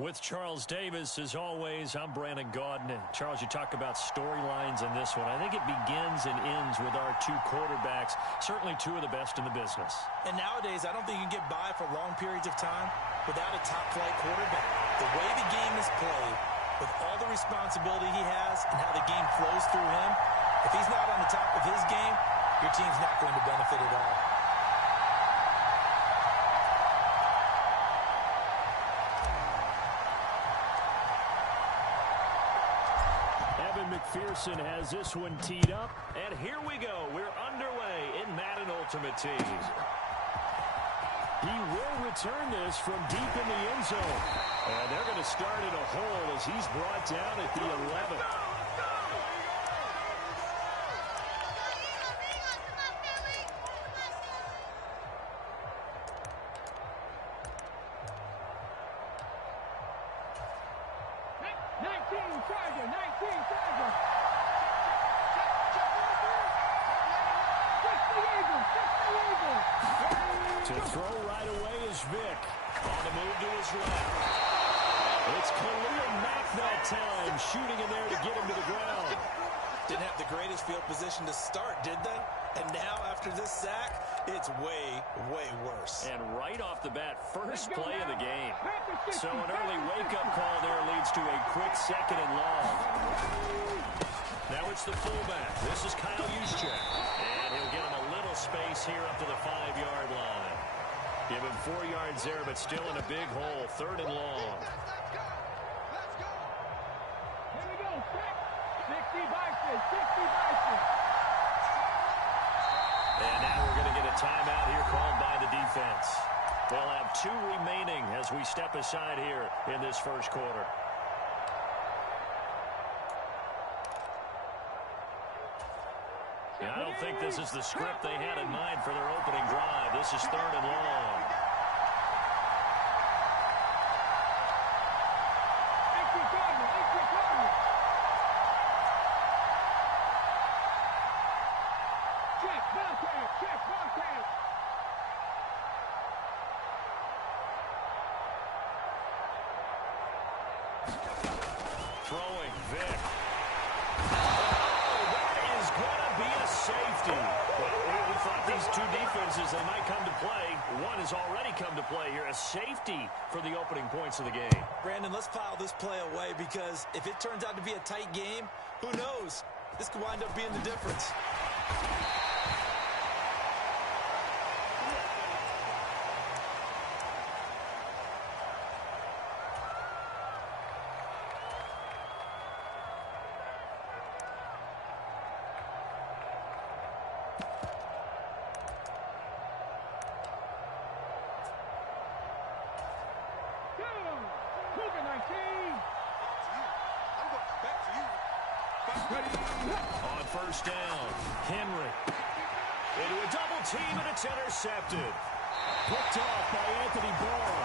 With Charles Davis, as always, I'm Brandon Gaudin. Charles, you talk about storylines in this one. I think it begins and ends with our two quarterbacks, certainly two of the best in the business. And nowadays, I don't think you can get by for long periods of time without a top-flight quarterback. The way the game is played, with all the responsibility he has and how the game flows through him, if he's not on the top of his game, your team's not going to benefit at all. McPherson has this one teed up, and here we go. We're underway in Madden Ultimate Team. He will return this from deep in the end zone. And they're going to start in a hole as he's brought down at the 11. To throw right away is Vic. On the move to his left. It's Khalil Mack that time, shooting in there to get him to the ground. Didn't have the greatest field position to start, did they? And now, after this sack, it's way, way worse. And right off the bat, first play of the game. So an early wake-up call there leads to a quick second and long. Now it's the fullback. This is Kyle Juszczyk. And he'll get him a little space here up to the 5-yard line. Give him 4 yards there, but still in a big hole. 3rd and long. Here we go. 60 Bison. 60 Bison. And now we're going to get a timeout here called by the defense. They'll have 2 remaining as we step aside here in this first quarter. I don't think this is the script they had in mind for their opening drive. This is 3rd and long. Throwing, Vic. Safety. Well, we thought these two defenses, they might come to play. One has already come to play here. A safety for the opening points of the game. Brandon, let's file this play away because if it turns out to be a tight game, who knows? This could wind up being the difference. On first down, Henry. Into a double team, and it's intercepted. Picked off by Anthony Barr.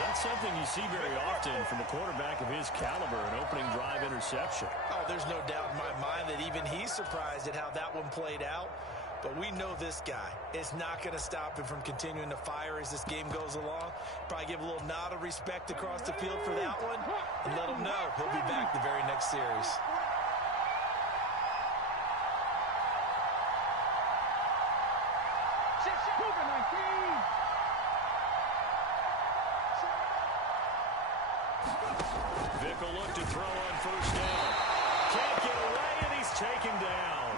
Not something you see very often from a quarterback of his caliber, an opening drive interception. Oh, there's no doubt in my mind that even he's surprised at how that one played out. But we know this guy is not going to stop him from continuing to fire as this game goes along. Probably give a little nod of respect across the field for that one and let him know he'll be back the very next series. Vic will look to throw on first down. Can't get away, and he's taken down.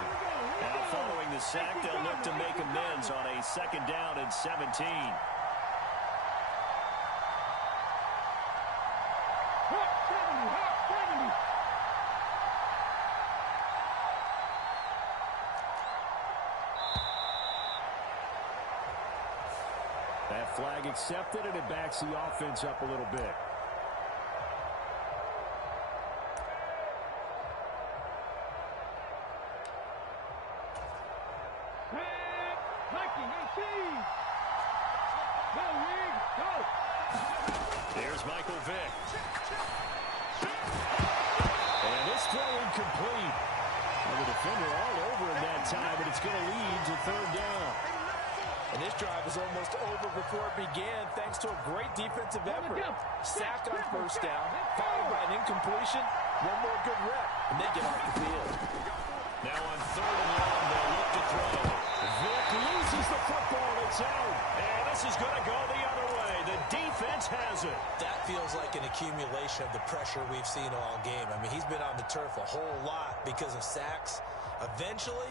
Now following the sack, they'll look to make amends on a 2nd down and 17. That flag accepted, and it backs the offense up a little bit. There's Michael Vick. And this throw incomplete. And the defender all over him that time, but it's going to lead to 3rd down. And this drive was almost over before it began thanks to a great defensive effort. Sack on first down, followed by an incompletion, one more good rep, and they get off the field. Now on 3rd and long, they'll look to throw. Vick loses the football. It's out. And this is going to go the other way. The defense has it. That feels like an accumulation of the pressure we've seen all game. I mean, he's been on the turf a whole lot because of sacks. Eventually,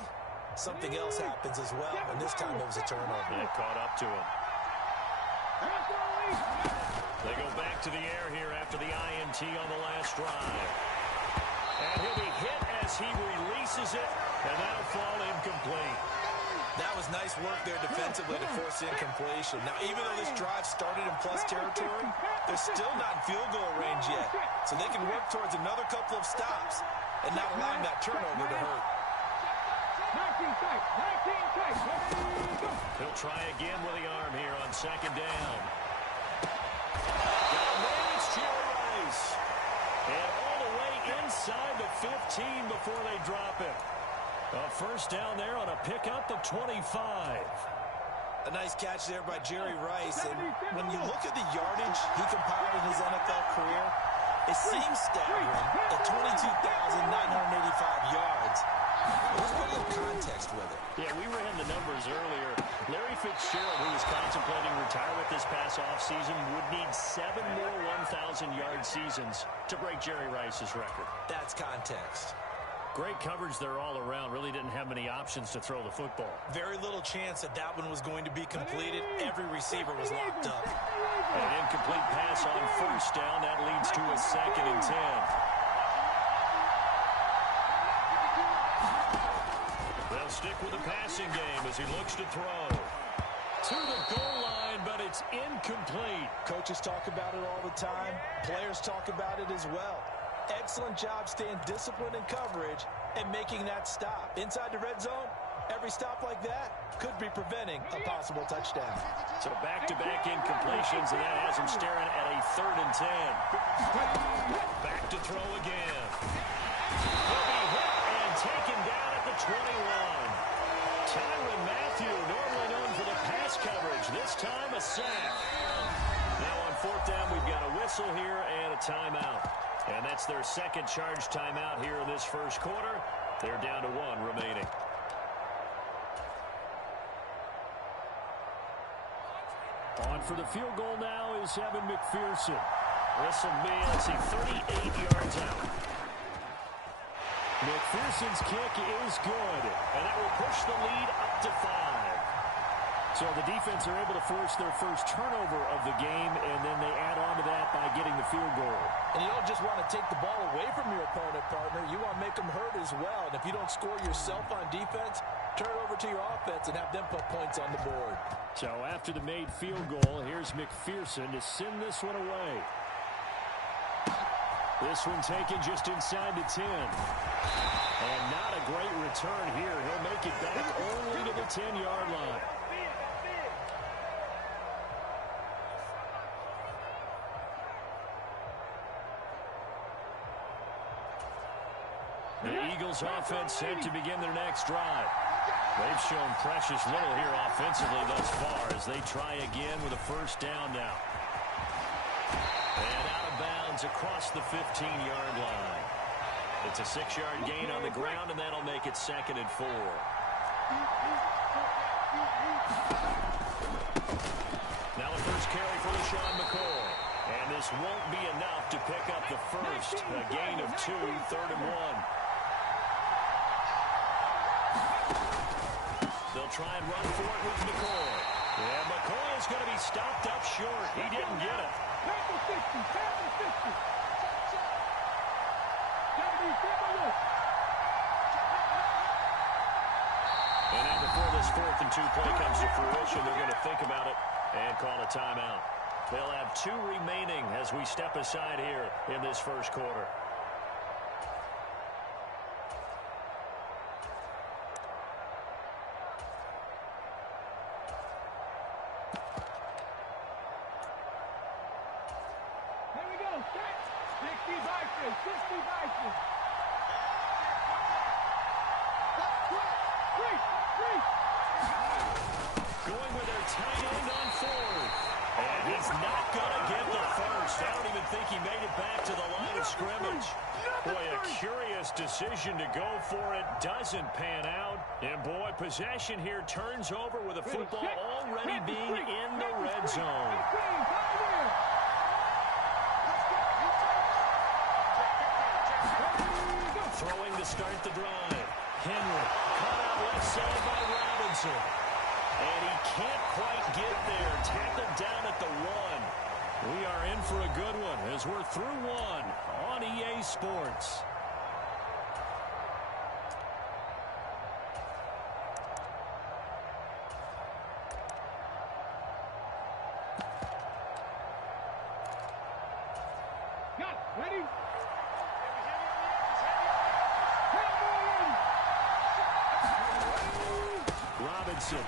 something else happens as well, and this time it was a turnover. It caught up to him. They go back to the air here after the INT on the last drive. And he'll be hit as he releases it, and that'll fall incomplete. That was nice work there defensively to force the incompletion. Now, even though this drive started in plus territory, they're still not in field goal range yet. So they can work towards another couple of stops and not allowing that turnover to hurt. 19 tight. He'll try again with the arm here on 2nd down. Got away, it's Jerry Rice. And all the way inside the 15 before they drop it. A first down there on a pickup of 25. A nice catch there by Jerry Rice. And when you look at the yardage he compiled in his NFL career, it seems staggering at 22,985 yards. Let's put a little context with it. Yeah, we ran the numbers earlier. Larry Fitzgerald, who was contemplating retirement this past offseason, would need 7 more 1,000-yard seasons to break Jerry Rice's record. That's context. Great coverage there all around. Really didn't have many options to throw the football. Very little chance that that one was going to be completed. Every receiver was locked up. An incomplete pass on first down. That leads to a 2nd and 10. They'll stick with the passing game as he looks to throw. To the goal line, but it's incomplete. Coaches talk about it all the time. Players talk about it as well. Excellent job staying disciplined in coverage and making that stop. Inside the red zone, every stop like that could be preventing a possible touchdown. So back-to-back incompletions, and that has him staring at a 3rd and 10. Back to throw again. He'll be hit and taken down at the 21. Tyrann Mathieu, normally known for the pass coverage, this time a sack. Now on 4th down, we've got a whistle here and a timeout. And that's their 2nd charge timeout here in this first quarter. They're down to 1 remaining. On for the field goal now is Evan McPherson. This will be, 38 yards out. McPherson's kick is good, and that will push the lead up to 5. So the defense are able to force their first turnover of the game, and then they add on to that by getting the field goal. And you don't just want to take the ball away from your opponent, partner. You want to make them hurt as well. And if you don't score yourself on defense, turn it over to your offense and have them put points on the board. So after the made field goal, here's McPherson to send this one away. This one taken just inside the 10. And not a great return here. He'll make it back only to the 10-yard line. The Eagles offense set to begin their next drive. They've shown precious little here offensively thus far as they try again with a first down now. And out of bounds across the 15-yard line. It's a 6-yard gain on the ground, and that'll make it 2nd and 4. Now the first carry for LaShawn McCoy. And this won't be enough to pick up the first. A gain of 2, 3rd and 1. They'll try and run for it with McCoy. Yeah, McCoy is going to be stopped up short. He didn't get it. And now before this 4th and 2 play comes to fruition, they're going to think about it and call a timeout. They'll have 2 remaining as we step aside here in this first quarter. Here we go. 60 Vikings. 60 Vikings. Going with their he's not going to get the first. I don't even think he made it back to the line of scrimmage. Boy, a curious decision to go for it. Doesn't pan out. And, boy, possession here turns over with a football already being in the red zone. Throwing to start the drive. Henry caught out left side by Robinson. And he can't quite get there. Tackled down at the 1. We are in for a good one as we're through one on EA Sports. Got it. Ready? Robinson.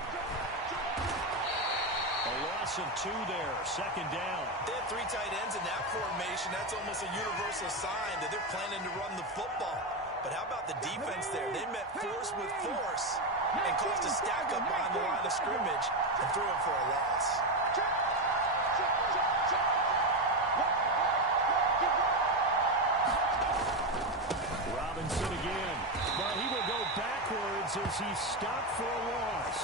A loss of 2 there. Second down. They had 3 tight ends in that formation. That's almost a universal sign that they're planning to run the football. But how about the defense there? They met force with force and caused a stack up behind the line of scrimmage and threw him for a loss. Robinson again. But he will go backwards as he's stopped for a loss.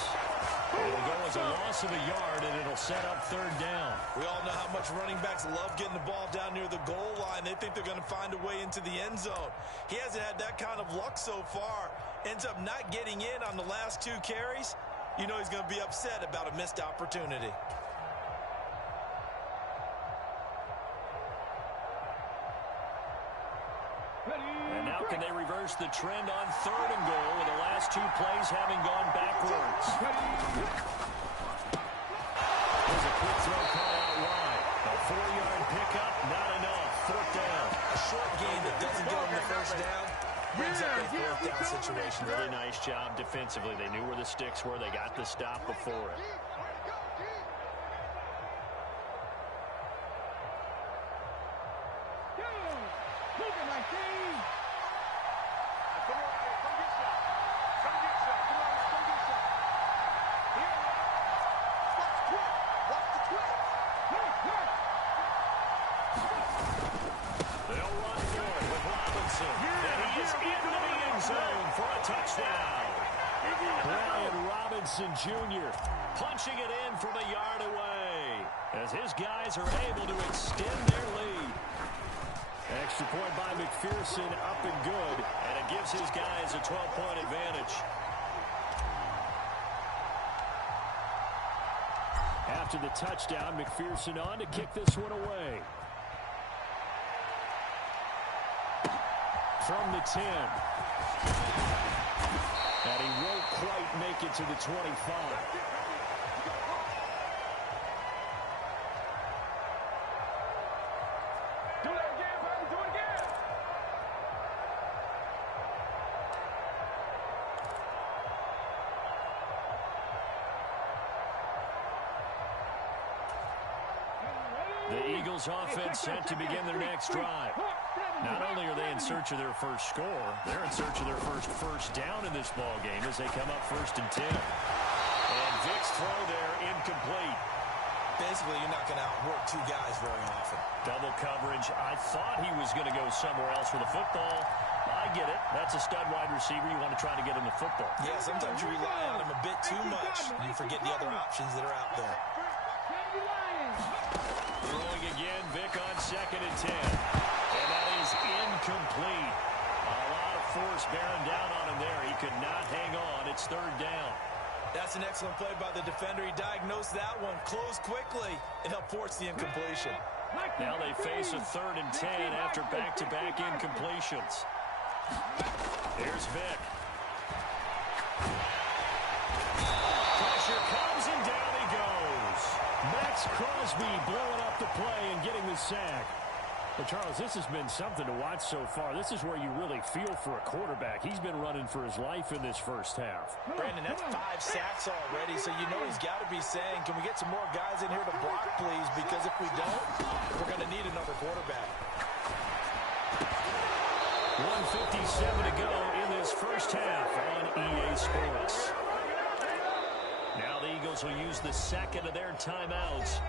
It'll go as a loss of a yard, and it'll set up third down. We all know how much running backs love getting the ball down near the goal line. They think they're going to find a way into the end zone. He hasn't had that kind of luck so far. Ends up not getting in on the last 2 carries. You know he's going to be upset about a missed opportunity. And now can they reverse the trend on 3rd and goal with the last 2 plays having gone backwards? There's a quick throw call out wide. A 4-yard pickup, not enough. 4th down. A short gain that doesn't get him the first down brings up a 4th down situation. Really nice job defensively. They knew where the sticks were. They got the stop before it. Jr. punching it in from a yard away as his guys are able to extend their lead. Extra point by McPherson, up and good, and it gives his guys a 12-point advantage. After the touchdown, McPherson on to kick this one away. From the 10. And he won't quite make it to the 25. Do it again, buddy. Do it again. The Eagles offense set to begin their next drive. Not only are they in search of their first score, they're in search of their first down in this ball game as they come up 1st and 10. And Vick's throw there incomplete. Basically, you're not going to outwork 2 guys very often. Double coverage. I thought he was going to go somewhere else with the football. I get it. That's a stud wide receiver. You want to try to get him the football. Yeah, sometimes you rely on him a bit too much. You forget the other options that are out there. Throwing again, Vick on 2nd and 10. And that is incomplete. A lot of force bearing down on him there. He could not hang on. It's 3rd down. That's an excellent play by the defender. He diagnosed that one, closed quickly, and helped force the incompletion. Now they face a 3rd and 10 after back-to-back incompletions. Here's Vick. Pressure comes and down he goes. Max Crosby blowing up the play and getting the sack. Well, Charles, this has been something to watch so far. This is where you really feel for a quarterback. He's been running for his life in this first half. Brandon, that's 5 sacks already, so you know he's got to be saying, can we get some more guys in here to block, please? Because if we don't, we're going to need another quarterback. 1:57 to go in this first half on EA Sports. Now the Eagles will use the second of their timeouts.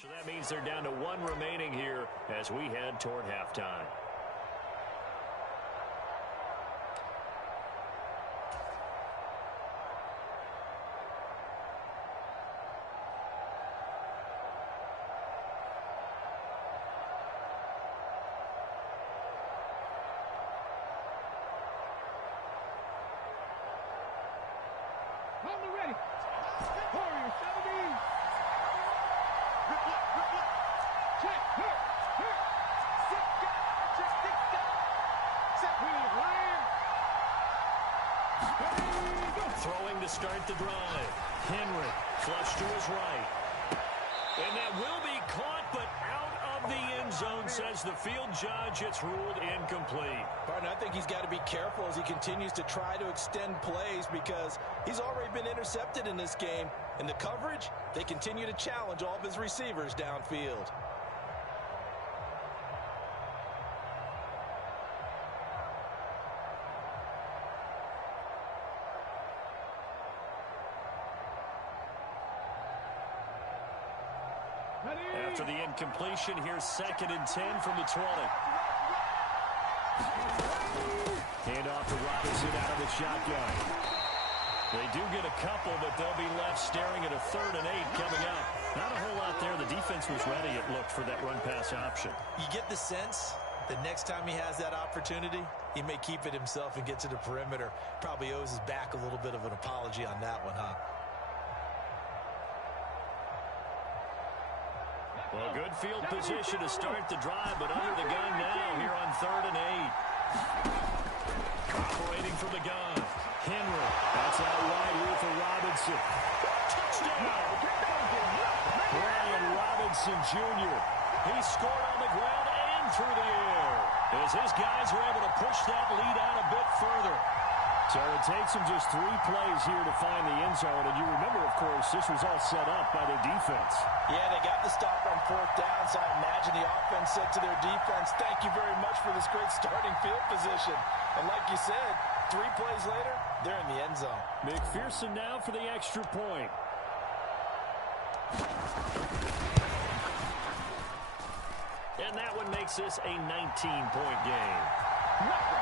So that means they're down to 1 remaining here as we head toward halftime. Ready. Warrior 70. Check. Throwing to start the drive. Henry flush to his right. And that will be caught, but out of the end zone, says the field judge. It's ruled incomplete. Partner, I think he's got to be careful as he continues to try to extend plays because he's already been intercepted in this game. And the coverage, they continue to challenge all of his receivers downfield. After the incompletion, here's 2nd and 10 from the 20. Hand off to Robinson out of the shotgun. They do get a couple, but they'll be left staring at a 3rd and 8 coming up. Not a whole lot there. The defense was ready, it looked, for that run-pass option. You get the sense that next time he has that opportunity, he may keep it himself and get to the perimeter. Probably owes his back a little bit of an apology on that one, huh? Well, good field position to start the drive, but under the gun now here on 3rd and 8. Operating from the gun. Henry. That's out wide here for Robinson. Touchdown! Brian Robinson Jr. He scored on the ground and through the air as his guys are able to push that lead out a bit further. So it takes them just 3 plays here to find the end zone. And you remember, of course, this was all set up by their defense. Yeah, they got the stop on 4th down, so I imagine the offense said to their defense, thank you very much for this great starting field position. And like you said, 3 plays later, they're in the end zone. McPherson now for the extra point. And that one makes this a 19-point game. Nothing.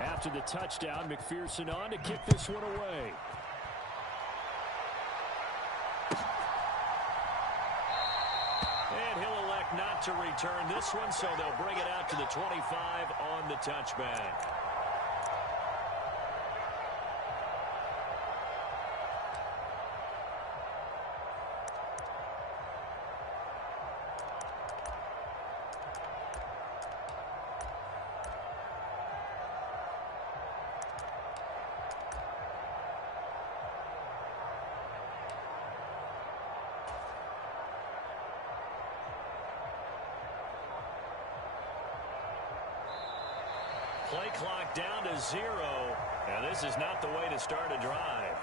After the touchdown, McPherson on to kick this one away. And he'll elect not to return this one, so they'll bring it out to the 25 on the touchback. Play clock down to 0. And this is not the way to start a drive.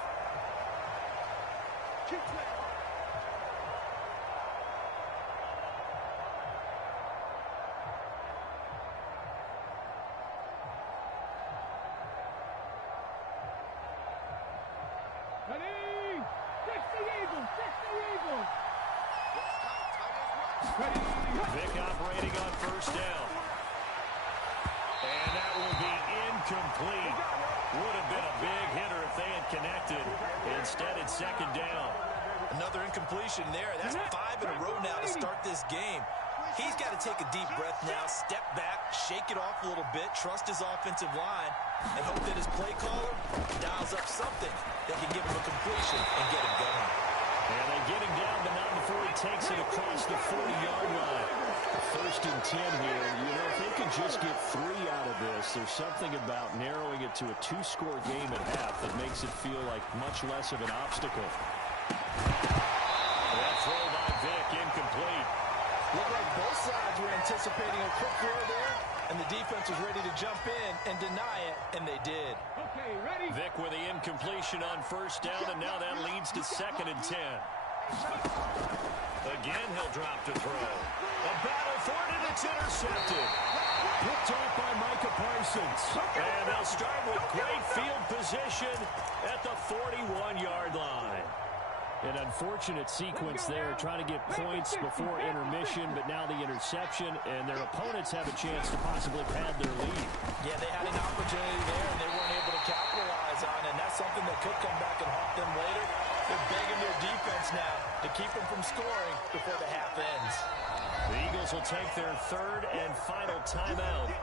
Ready? 60 Eagles. Ready? Vic operating on 1st down. And that will be incomplete. Would have been a big hitter if they had connected. Instead, it's 2nd down. Another incompletion there. That's 5 in a row now to start this game. He's got to take a deep breath now, step back, shake it off a little bit, trust his offensive line, and hope that his play caller dials up something that can give him a completion and get him going. And they get him down, but not before he takes it across the 40-yard line. 1st and 10 here. You know, if they can just get 3 out of this, there's something about narrowing it to a 2-score game at half that makes it feel like much less of an obstacle. That throw by Vic, incomplete. sides were anticipating a quick throw there, and the defense was ready to jump in and deny it, and they did. Okay, ready? Vic with the incompletion on first down, and now that leads to 2nd and 10. Again, he'll drop to throw. A battle for it, and it's intercepted. Picked off by Micah Parsons. And they'll start with great field position at the 41-yard line. An unfortunate sequence there, trying to get points before intermission, but now the interception, and their opponents have a chance to possibly pad their lead. Yeah, they had an opportunity there, and they weren't able to capitalize on it, and that's something that could come back and haunt them later. They're begging their defense now to keep them from scoring before the half ends. The Eagles will take their 3rd and final timeout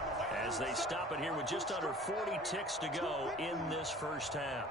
as they stop it here with just under 40 ticks to go in this first half.